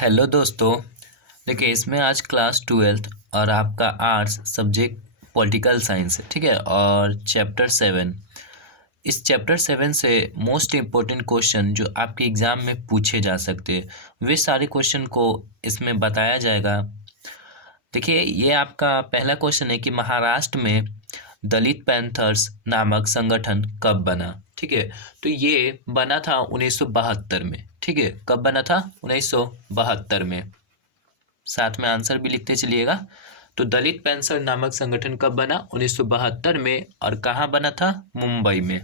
Hello दोस्तों। देखिए, इसमें आज क्लास 12th और आपका आर्ट्स सब्जेक्ट पॉलिटिकल साइंस है, ठीक है। और चैप्टर 7, इस चैप्टर 7 से मोस्ट इम्पोर्टेंट क्वेश्चन जो आपके एग्ज़ाम में पूछे जा सकते हैं वे सारे क्वेश्चन को इसमें बताया जाएगा। देखिए, ये आपका पहला क्वेश्चन है कि महाराष्ट्र में दलित पैंथर्स नामक संगठन कब बना। ठीक है, तो ये बना था 1972 में। ठीक है, कब बना था? 1972 में। साथ में आंसर भी लिखते चलिएगा। तो दलित पैंथर नामक संगठन कब बना? 1972 में। और कहाँ बना था? मुंबई में।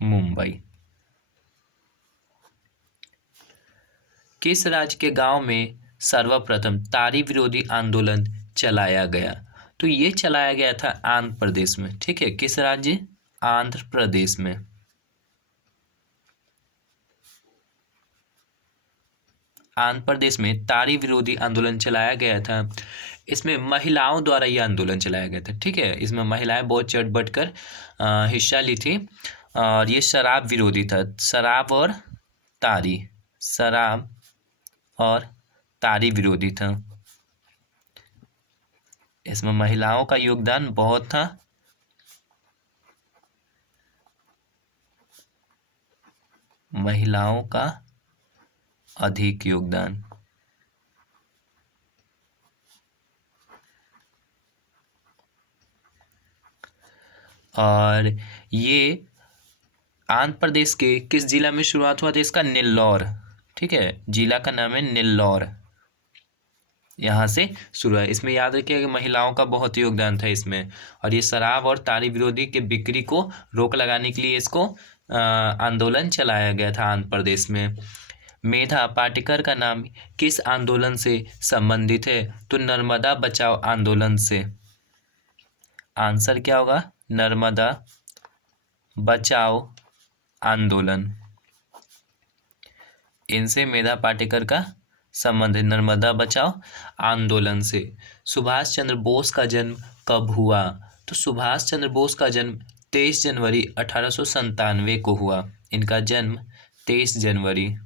मुंबई। किस राज्य के गांव में सर्वप्रथम तारी विरोधी आंदोलन चलाया गया? तो ये चलाया गया था आंध्र प्रदेश में। ठीक है, किस राज्य? आंध्र प्रदेश में। आंध्र प्रदेश में तारी विरोधी आंदोलन चलाया गया था। इसमें महिलाओं द्वारा यह आंदोलन चलाया गया था। ठीक है, इसमें महिलाएं बहुत चढ़ बढ़ कर हिस्सा ली थी। और ये शराब विरोधी था। शराब और तारी, शराब और तारी विरोधी था। इसमें महिलाओं का योगदान बहुत था। महिलाओं का अधिक योगदान। और ये आंध्र प्रदेश के किस जिला में शुरुआत हुआ था इसका? नेल्लौर। ठीक है, जिला का नाम है नेल्लौर। यहाँ से शुरू है। इसमें याद रखिए कि महिलाओं का बहुत योगदान था इसमें। और ये शराब और तारी विरोधी के बिक्री को रोक लगाने के लिए इसको आंदोलन चलाया गया था आंध्र प्रदेश में। मेधा पाटेकर का नाम किस आंदोलन से संबंधित है? तो नर्मदा बचाओ आंदोलन से। आंसर क्या होगा? नर्मदा बचाओ आंदोलन। इनसे मेधा पाटेकर का संबंध है, नर्मदा बचाओ आंदोलन से। सुभाष चंद्र बोस का जन्म कब हुआ? तो सुभाष चंद्र बोस का जन्म 23 जनवरी 1897 को हुआ। इनका जन्म 23 जनवरी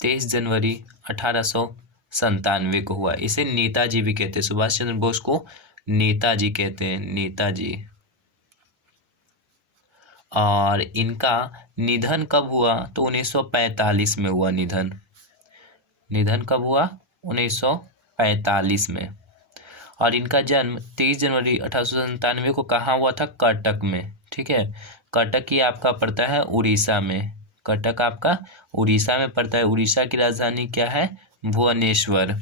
1897 को हुआ। इसे नेताजी भी कहते हैं। सुभाष चंद्र बोस को नेताजी कहते हैं, नेताजी। और इनका निधन कब हुआ? तो 1945 में हुआ निधन। निधन कब हुआ? 1945 में। और इनका जन्म 23 जनवरी 1897 को कहाँ हुआ था? कटक में। ठीक है, कटक ही आपका पड़ता है उड़ीसा में। कटक आपका उड़ीसा में पड़ता है। उड़ीसा की राजधानी क्या है? भुवनेश्वर।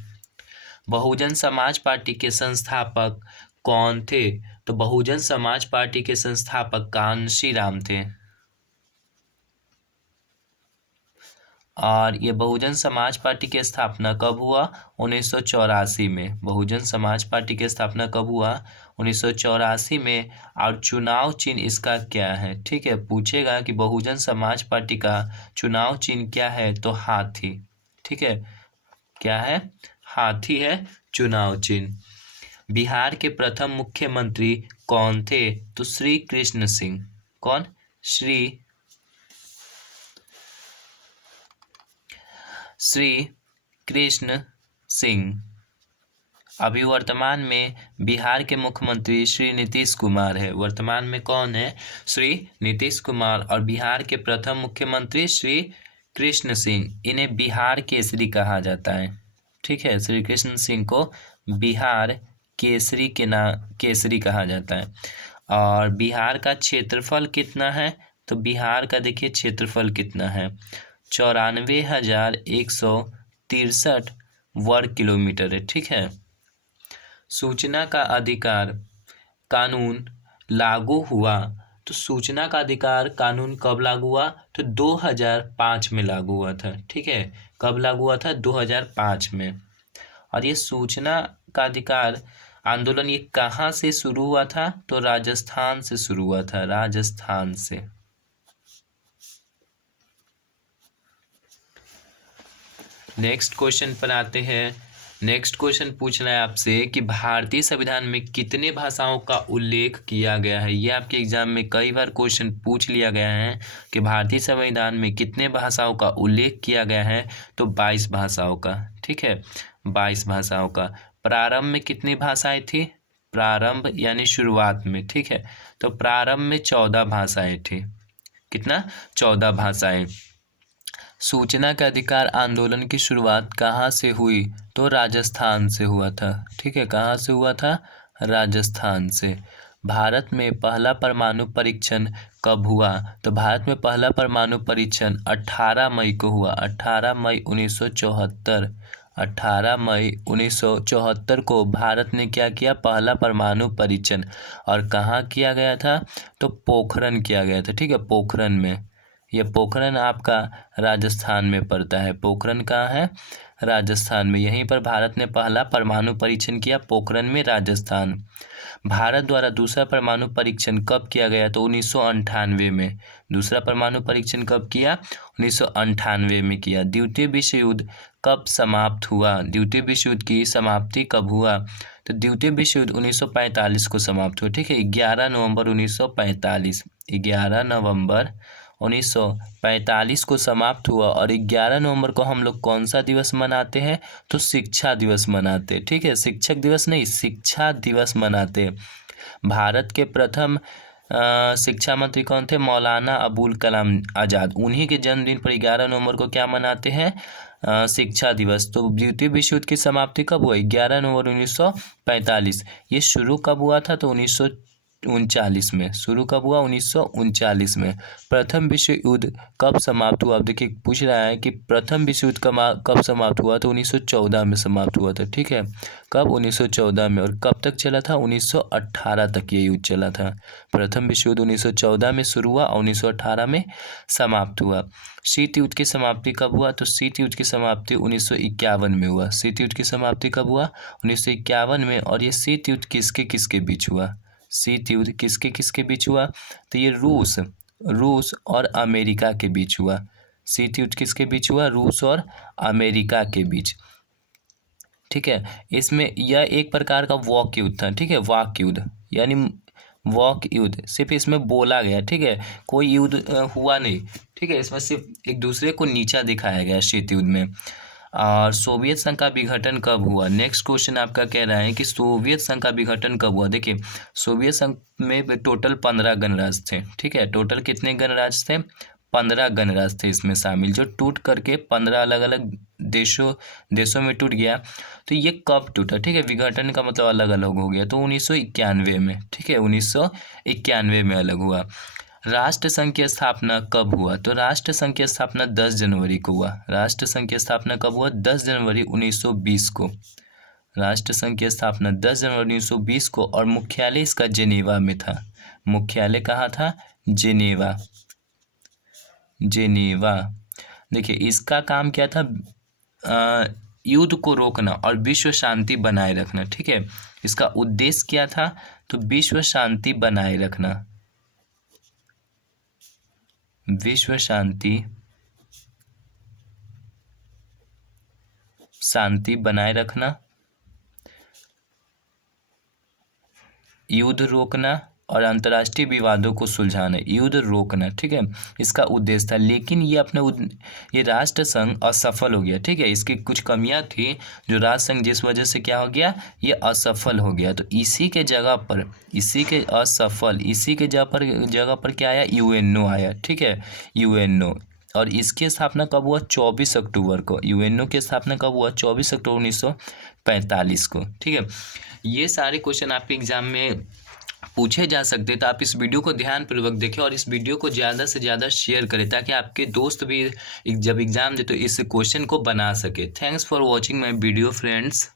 बहुजन समाज पार्टी के संस्थापक कौन थे? तो बहुजन समाज पार्टी के संस्थापक कांशीराम थे। और ये बहुजन समाज पार्टी की स्थापना कब हुआ? 1984 में। बहुजन समाज पार्टी की स्थापना कब हुआ? 1984 में। और चुनाव चिन्ह इसका क्या है? ठीक है, पूछेगा कि बहुजन समाज पार्टी का चुनाव चिन्ह क्या है? तो हाथी। ठीक है, क्या है? हाथी है चुनाव चिन्ह। बिहार के प्रथम मुख्यमंत्री कौन थे? तो श्री कृष्ण सिंह। कौन? श्री कृष्ण सिंह। अभी वर्तमान में बिहार के मुख्यमंत्री श्री नीतीश कुमार है। वर्तमान में कौन है? श्री नीतीश कुमार। और बिहार के प्रथम मुख्यमंत्री श्री कृष्ण सिंह। इन्हें बिहार केसरी कहा जाता है। ठीक है, श्री कृष्ण सिंह को बिहार केसरी केसरी कहा जाता है। और बिहार का क्षेत्रफल कितना है? तो बिहार का देखिए क्षेत्रफल कितना है? 94,163 वर्ग किलोमीटर है। ठीक है। सूचना का अधिकार कानून लागू हुआ। तो सूचना का अधिकार कानून कब लागू हुआ? तो 2005 में लागू हुआ था। ठीक है, कब लागू हुआ था? 2005 में। और ये सूचना का अधिकार आंदोलन ये कहाँ से शुरू हुआ था? तो राजस्थान से शुरू हुआ था। राजस्थान से। नेक्स्ट क्वेश्चन पर आते हैं। नेक्स्ट क्वेश्चन पूछ रहा है आपसे कि भारतीय संविधान में कितने भाषाओं का उल्लेख किया गया है। ये आपके एग्जाम में कई बार क्वेश्चन पूछ लिया गया है कि भारतीय संविधान में कितने भाषाओं का उल्लेख किया गया है। तो 22 भाषाओं का, ठीक है, 22 भाषाओं का। प्रारंभ में कितनी भाषाएं थी, प्रारंभ यानी शुरुआत में, ठीक है, तो प्रारंभ में 14 भाषाएं थी। कितना, 14 भाषाएं। सूचना का अधिकार आंदोलन की शुरुआत कहाँ से हुई, तो राजस्थान से हुआ था, ठीक है, कहाँ से हुआ था, राजस्थान से। भारत में पहला परमाणु परीक्षण कब हुआ, तो भारत में पहला परमाणु परीक्षण 18 मई को हुआ, 18 मई 1974। 18 मई 1974 को भारत ने क्या किया, पहला परमाणु परीक्षण। और कहाँ किया गया था, तो पोखरण किया गया था, ठीक है, पोखरण में। ये पोखरण आपका राजस्थान में पड़ता है। पोखरण कहाँ है, राजस्थान में। यहीं पर भारत ने पहला परमाणु परीक्षण किया, पोखरण में, राजस्थान। भारत द्वारा दूसरा परमाणु परीक्षण कब किया गया, तो 1998 में। दूसरा परमाणु परीक्षण कब किया, 1998 में किया। द्वितीय विश्व युद्ध कब समाप्त हुआ, द्वितीय विश्व युद्ध की समाप्ति कब हुआ, तो द्वितीय विश्व युद्ध 1945 को समाप्त हुआ, ठीक है, 11 नवंबर 1945। 11 नवंबर 1945 को समाप्त हुआ। और 11 नवंबर को हम लोग कौन सा दिवस मनाते हैं, तो शिक्षा दिवस मनाते हैं, ठीक है, शिक्षक दिवस नहीं, शिक्षा दिवस मनाते हैं। भारत के प्रथम शिक्षा मंत्री कौन थे, मौलाना अबुल कलाम आज़ाद। उन्हीं के जन्मदिन पर 11 नवंबर को क्या मनाते हैं, शिक्षा दिवस। तो द्वितीय विश्व युद्ध की समाप्ति कब हुई, 11 नवंबर 1945। ये शुरू कब हुआ था, तो 1939 में। शुरू कब हुआ, 1939 में। प्रथम विश्व युद्ध कब समाप्त हुआ, अब देखिए पूछ रहा है कि प्रथम विश्व युद्ध कब समाप्त हुआ, तो 1914 में समाप्त हुआ था, ठीक है, कब, 1914 में। और कब तक चला था, 1918 तक ये युद्ध चला था। प्रथम विश्व युद्ध 1914 में शुरू हुआ और 1918 में समाप्त हुआ। शीत युद्ध की समाप्ति कब हुआ, तो शीत युद्ध की समाप्ति 1951 में हुआ। शीत युद्ध की समाप्ति कब हुआ, 1951 में। और ये शीत युद्ध किसके किसके बीच हुआ, शीत युद्ध किसके किसके बीच हुआ, तो ये रूस और अमेरिका के बीच हुआ। शीत युद्ध किसके बीच हुआ, रूस और अमेरिका के बीच, ठीक है। इसमें यह एक प्रकार का वाक युद्ध था, ठीक है, वाक युद्ध यानी वाक युद्ध, सिर्फ इसमें बोला गया, ठीक है, कोई युद्ध हुआ नहीं, ठीक है, इसमें सिर्फ एक दूसरे को नीचा दिखाया गया शीत युद्ध में। और सोवियत संघ का विघटन कब हुआ, नेक्स्ट क्वेश्चन आपका कह रहा है कि सोवियत संघ का विघटन कब हुआ। देखिए सोवियत संघ में टोटल 15 गणराज्य थे, ठीक है, टोटल कितने गणराज्य थे, 15 गणराज्य थे इसमें शामिल, जो टूट करके 15 अलग अलग देशों में टूट गया। तो ये कब टूटा, ठीक है, विघटन का मतलब अलग अलग हो गया, तो 1991 में, ठीक है, 1991 में अलग हुआ। राष्ट्र संघ की स्थापना कब हुआ, तो राष्ट्र संघ की स्थापना 10 जनवरी को हुआ। राष्ट्र संघ की स्थापना कब हुआ, 10 जनवरी 1920 को। राष्ट्र संघ की स्थापना 10 जनवरी 1920 को। और मुख्यालय इसका जेनेवा में था। मुख्यालय कहाँ था, जेनेवा। देखिए इसका काम क्या था, युद्ध को रोकना और विश्व शांति बनाए रखना, ठीक है, इसका उद्देश्य क्या था, तो विश्व शांति बनाए रखना, विश्व शांति बनाए रखना, युद्ध रोकना और अंतर्राष्ट्रीय विवादों को सुलझाना, युद्ध रोकना, ठीक है, इसका उद्देश्य था। लेकिन ये राष्ट्र संघ असफल हो गया, ठीक है, इसकी कुछ कमियां थी जो राष्ट्र संघ जिस वजह से क्या हो गया, ये असफल हो गया। तो इसी के जगह पर क्या आया, यूएनओ आया, ठीक है, यूएनओ। और इसकी स्थापना कब हुआ, 24 अक्टूबर को। यूएनओ की स्थापना कब हुआ, 24 अक्टूबर 1945 को, ठीक है। ये सारे क्वेश्चन आपके एग्जाम में पूछे जा सकते हैं, तो आप इस वीडियो को ध्यानपूर्वक देखें और इस वीडियो को ज़्यादा से ज़्यादा शेयर करें ताकि आपके दोस्त भी जब एग्ज़ाम दे तो इस क्वेश्चन को बना सके। Thanks for watching my video friends.